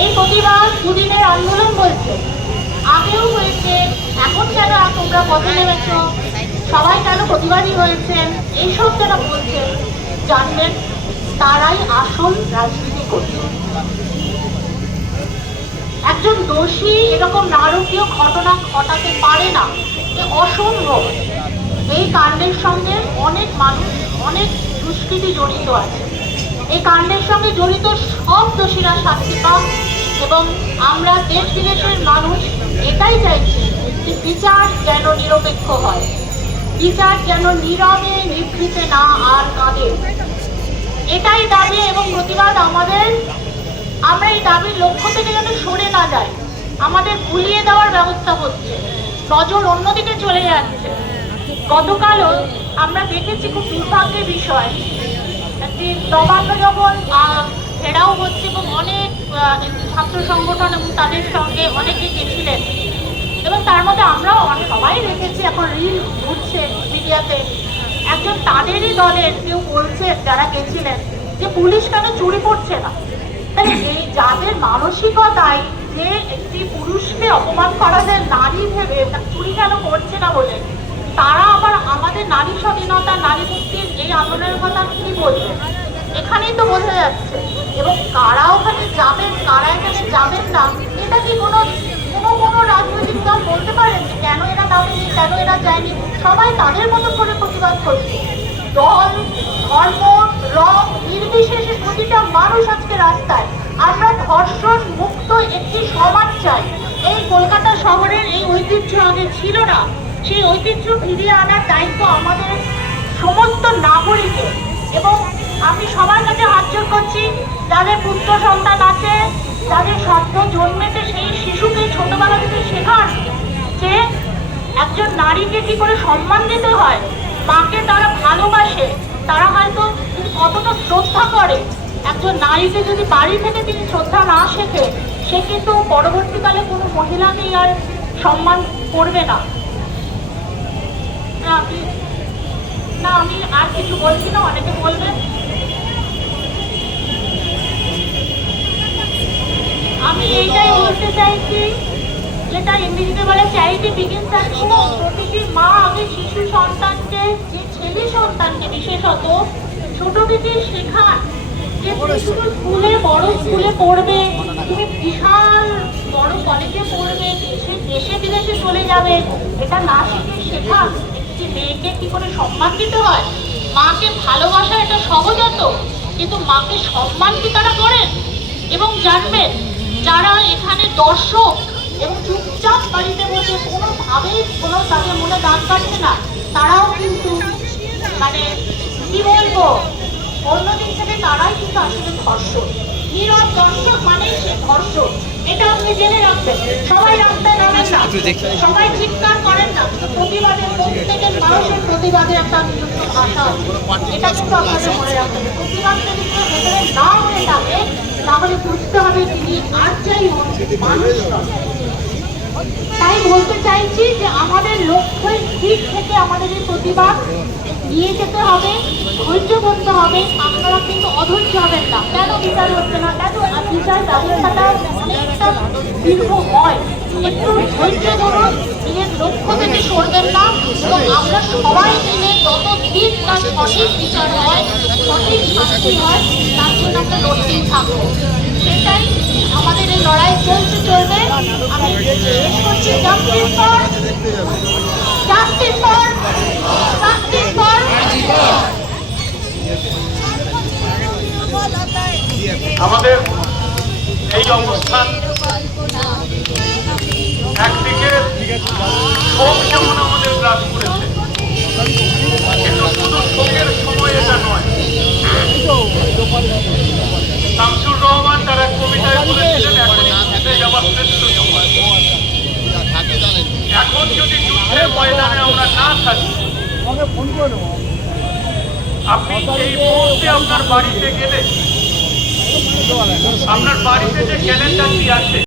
এই প্রতিবাদ দুদিনের আন্দোলন বলছে, আগেও হয়েছে, এখন কেন তোমরা পথে নেমেছ, সবাই কেন প্রতিবাদী হয়েছেন, এইসব যারা বলছেন জানবেন তারাই আসল রাজনীতি করছে। একজন দোষী এরকম নারকীয় ঘটনা ঘটাতে পারে না, এ অসম্ভব। এই কাণ্ডের সঙ্গে অনেক মানুষ, অনেক দুষ্কৃতী জড়িত আছে। এই কাণ্ডের সঙ্গে জড়িত সব দোষীরা শাস্তি পাক এবং আমরা দেশ বিদেশের মানুষ এটাই চাইছি যে বিচার যেন নিরপেক্ষ হয়, বিচার যেন নীরবে নিভৃতে না আর কাঁদে। এটাই দাবি এবং প্রতিবাদ আমাদের। আমরা এই দাবির লক্ষ্য থেকে যেন সরে না যায়, আমাদের ভুলিয়ে দেওয়ার ব্যবস্থা হচ্ছে, নজর অন্যদিকে চলে যাচ্ছে। গতকালও আমরা দেখেছি খুব দুর্ভাগ্যের বিষয়, একটি নবান্ন যখন ঘেরাও হচ্ছে এবং অনেক ছাত্র সংগঠন এবং তাদের সঙ্গে অনেকে গেছিলেন এবং তার মধ্যে আমরাও সবাই দেখেছি, এখন রিল ঘুরছে মিডিয়াতে, একজন তাদেরই দলের কেউ বলছেন যারা গেছিলেন যে পুলিশ কেন চুরি করছে না। তাই এই যাদের মানসিকতায় যে একটি পুরুষকে অপমান করা যায় নারী ভেবে চুরি কেন করছে না বলে, তারা আবার আমাদের নারী স্বাধীনতা, নারী মুক্তির এই আন্দোলনের কথা কি বলবে, এখানেই তো বোঝা যাচ্ছে। এবং কারা ওখানে যাবেন, কারা এখানে যাবেন না, এটা কি কোনো রাজনৈতিক দল বলতে পারেন যে কেন এরা নামেনি, কেন এরা যায়নি? সবাই তাদের মতো করে প্রতিবাদ করছে। দল, ধর্ম, রং নির্বিশেষে প্রতিটা মানুষ আজকে রাস্তায়। আমরা ধর্ষণ মুক্ত একটি সমাজ চাই। এই কলকাতা শহরের এই ঐতিহ্য আগে ছিল না, সেই ঐতিহ্য ফিরিয়ে আনার দায়িত্ব আমাদের সমস্ত নাগরিকের। এবং আমি সবার কাছে হাত জোড় করছি, যাদের পুত্র সন্তান আছে, যাদের সদ্য জন্মেছে, সেই শিশুকে ছোটবেলা থেকে শেখান যে একজন নারীকে কি করে সম্মান দিতে হয়, মাকে তারা ভালোবাসে, তারা হয়তো কতটা শ্রদ্ধা করে। একজন নারীকে যদি বাড়ি থেকে তিনি শ্রদ্ধা না শেখে, সে কিন্তু পরবর্তীকালে কোনো মহিলাকেই আর সম্মান করবে না। আমি আর কিছু বলছি না, অনেকে বলবেন। আমি এইটাই বলতে চাইছি, যেটা ইংরেজিতে বলে চ্যারিটি বিগিনস অ্যাট হোম। প্রতিটি মা আগে শিশু সন্তানকে, যে ছেলে সন্তানকে বিশেষত ছোট থেকে শেখান যে তুমি শুধু স্কুলে, বড় স্কুলে পড়বে, তুমি বিশাল বড় কলেজে পড়বে, দেশে বিদেশে চলে যাবে, এটা না শিখে শেখান একটি মেয়েকে কি করে সম্মান দিতে হয়, মাকে ভালোবাসা এটা সহজাত, কিন্তু মাকে সম্মান কি তারা করেন? এবং জানবেন যারা এখানে দর্শক এবং চুপচাপ বাড়িতে বসে কোনোভাবেই কোনো তাদের মনে দাগ কাটছে না, তারাও কিন্তু মানে কি বলবো, অন্যদিন থেকে তারাই কিন্তু আসলে ধর্ষক। নীরব দর্শক মানে সে ধর্ষক, এটা আপনি জেনে রাখবেন। সবাই রাস্তায় নামেন না, সবাই চিৎকার করেন না, প্রতিবাদের প্রত্যেকের মানুষের প্রতিবাদে একটা নিজস্ব ভাষা আছে, এটা কিন্তু আপনাদের মনে রাখবেন। প্রতিবাদ যদি কেউ ভেতরে না হয়ে থাকে তাহলে বুঝতে হবে তিনি আর যাই হোক মানুষ নন। তাই বলতে চাইছি যে আমাদের লক্ষ্যের দিক থেকে আমাদের এই প্রতিবাদ নিয়ে যেতে হবে, ধৈর্য করতে হবে। আপনারা কিন্তু অধৈর্য হবেন না, কেন বিচার হচ্ছে না, কেন বিচার ব্যবস্থাটা অনেকটা দীর্ঘ হয়, একটু ধৈর্য ধরুন, নিজের লক্ষ্য থেকে সরবেন না। এবং আমরা সবাই মিলে যতদিন তার সঠিক বিচার হয়, সঠিক শাস্তি হয়, তার জন্য আমরা লড়তেই থাকবো। সেটাই আমাদের এই লড়াই চলবে। আমি শেষ করছি, justice for, justice for, justice for. আমাদের এই অবস্থান একদিকে শোক যেমন আমাদের গ্রাস করেছে, কিন্তু শুধু শোকের সময় এটা নয়। শামসুর রহমান তার এক কবিতায় বলেছিলেন, এখনই যুদ্ধে যাওয়ার শ্রেষ্ঠ সময়। এখন যদি যুদ্ধের ময়দানে আমরা না থাকি, আপনি এই মুহূর্তে আপনার বাড়িতে গেলে, আপনার বাড়িতে যে ক্যালেন্ডারটি আছে